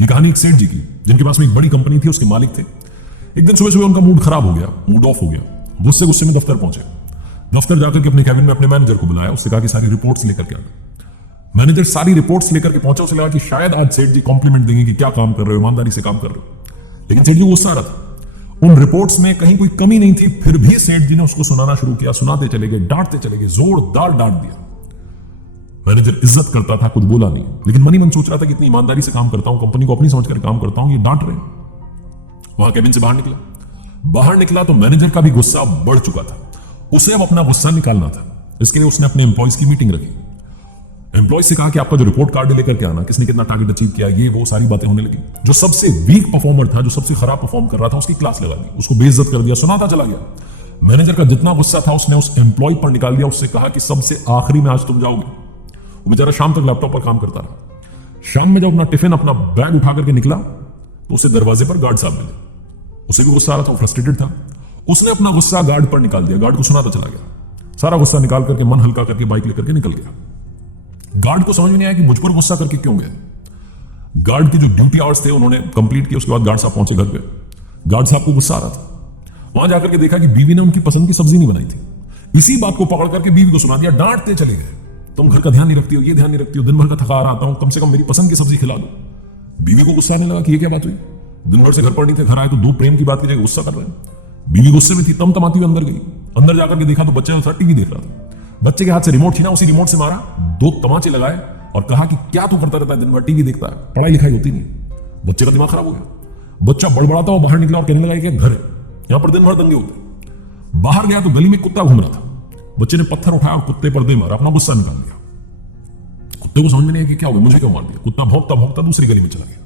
ये कहानी एक सेठ जी की, जिनके पास में एक बड़ी कंपनी थी, उसके मालिक थे। एक दिन सुबह सुबह उनका मूड खराब हो गया, मूड ऑफ हो गया। गुस्से गुस्से में दफ्तर पहुंचे। दफ्तर जाकर के अपने कैबिन में अपने मैनेजर को बुलाया, उससे कहा कि सारी रिपोर्ट्स लेकर के आना। मैनेजर सारी रिपोर्ट्स लेकर के पहुंचा, उसे लगा कि शायद आज सेठ जी कॉम्प्लीमेंट देंगे कि क्या काम कर रहे हो, ईमानदारी से काम कर रहे हो। लेकिन सेठ जी को गुस्सा आ रहा था। उन रिपोर्ट्स में कहीं कोई कमी नहीं थी, फिर भी सेठ जी ने उसको सुनाना शुरू किया, सुनाते चले गए, डांटते चले गए, जोरदार डांट दिया। मैनेजर इज्जत करता था, कुछ बोला नहीं, लेकिन मनी मन सोच रहा था कि इतनी ईमानदारी से काम करता हूं, कंपनी को अपनी समझकर काम करता हूं, ये डांट रहे हैं। वहां कैबिन से बाहर निकला तो मैनेजर का भी गुस्सा बढ़ चुका था। उसे अब अपना गुस्सा निकालना था। इसके लिए उसने अपने एम्प्लॉयज की मीटिंग रखी। एम्प्लॉयज से कहा कि आपका जो रिपोर्ट कार्ड लेकर के आना, किसने कितना टारगेट अचीव किया, ये वो सारी बातें होने लगी। जो सबसे वीक परफॉर्मर था, जो सबसे खराब परफॉर्म कर रहा था, उसकी क्लास लगा दी, उसको बेइज्जत कर दिया, सुनाता चला गया। मैनेजर का जितना गुस्सा था उसने उस एम्प्लॉय पर निकाल दिया। उससे कहा कि सबसे आखिरी में आज तुम जाओगे। वो बेचारा शाम तक लैपटॉप पर काम करता रहा। शाम में जब अपना टिफिन, अपना बैग उठा करके निकला तो उसे दरवाजे पर गार्ड साहब मिले। उसे भी गुस्सा आ रहा था, फ्रस्ट्रेटेड था। उसने अपना गुस्सा गार्ड पर निकाल दिया, गार्ड को सुनाता चला गया। सारा गुस्सा निकाल करके मन हल्का करके बाइक लेकर के निकल गया। गार्ड को समझ में नहीं आया कि मुझ पर गुस्सा करके क्यों गए। गार्ड की जो ड्यूटी आवर्स थे उन्होंने कंप्लीट किए। उसके बाद गार्ड साहब पहुंचे घर पे। गार्ड साहब को गुस्सा आ रहा था। वहां जाकर के देखा कि बीवी ने उनकी पसंद की सब्जी नहीं बनाई थी। इसी बात को पकड़ करके बीवी को सुना दिया, डांटते चले गए, तुम घर का ध्यान नहीं रखती हो, ये ध्यान नहीं रखती हो, दिन भर का थका आता हूं, कम से कम मेरी पसंद की सब्जी खिला दो। बीवी को गुस्सा आने लगा कि ये क्या बात हुई, दिन भर से घर पर नहीं थे, घर आए तो दो प्रेम की बात की जगह गुस्सा कर रहे हैं। बीवी गुस्से में थी, तमतमाती हुई अंदर गई। अंदर जाकर के देखा तो बच्चा था टीवी देख रहा था। बच्चे के हाथ से रिमोट छीना, उसी रिमोट से मारा, दो तमाचे लगाए और कहा कि क्या तू करता रहता है, दिन भर टीवी देखता है, पढ़ाई लिखाई होती नहीं। बच्चे का दिमाग खराब हो गया। बच्चा बड़बड़ाता हुआ बाहर निकला और कहने लगा कि घर है, यहां पर दिन भर दंगे होते। बाहर गया तो गली में कुत्ता घूम रहा था। बच्चे ने पत्थर उठाया और कुत्ते पर दे मारा, अपना गुस्सा निकाल दिया। कुत्ते को समझ में नहीं आया कि क्या हो गया, मुझे क्यों मार दिया। कुत्ता भौंकता भौंकता दूसरी गली में चला गया।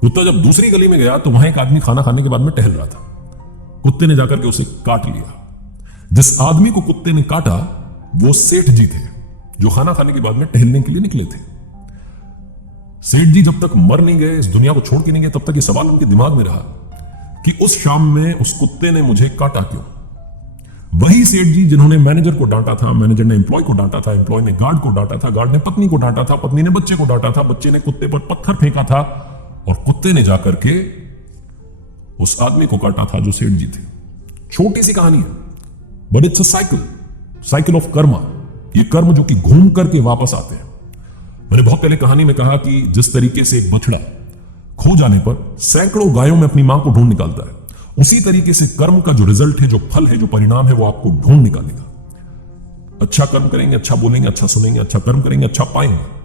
कुत्ता जब दूसरी गली में गया तो वहां एक आदमी खाना खाने के बाद में टहल रहा था। कुत्ते ने जाकर के उसे काट लिया। जिस आदमी को कुत्ते ने काटा वो सेठ जी थे, जो खाना खाने के बाद में टहलने के लिए निकले थे। सेठ जी जब तक मर नहीं गए, इस दुनिया को छोड़ के नहीं गए, तब तक ये सवाल उनके दिमाग में रहा कि उस शाम में उस कुत्ते ने मुझे काटा क्यों। वही सेठ जी जिन्होंने मैनेजर को डांटा था, मैनेजर ने एम्प्लॉय को डांटा था, एम्प्लॉय ने गार्ड को डांटा था, गार्ड ने पत्नी को डांटा था, पत्नी ने बच्चे को डांटा था, बच्चे ने कुत्ते पर पत्थर फेंका था और कुत्ते ने जाकर के उस आदमी को काटा था जो सेठ जी थे। छोटी सी कहानी है, but it's a cycle of Karma. ये कर्म जो कि घूम करके वापस आते हैं। मैंने बहुत पहले कहानी में कहा कि जिस तरीके से एक बछड़ा खो जाने पर सैकड़ों गायों में अपनी मां को ढूंढ निकालता है, उसी तरीके से कर्म का जो रिजल्ट है, जो फल है, जो परिणाम है, वो आपको ढूंढ निकालेगा। अच्छा कर्म करेंगे, अच्छा बोलेंगे, अच्छा सुनेंगे, अच्छा कर्म करेंगे, अच्छा पाएंगे।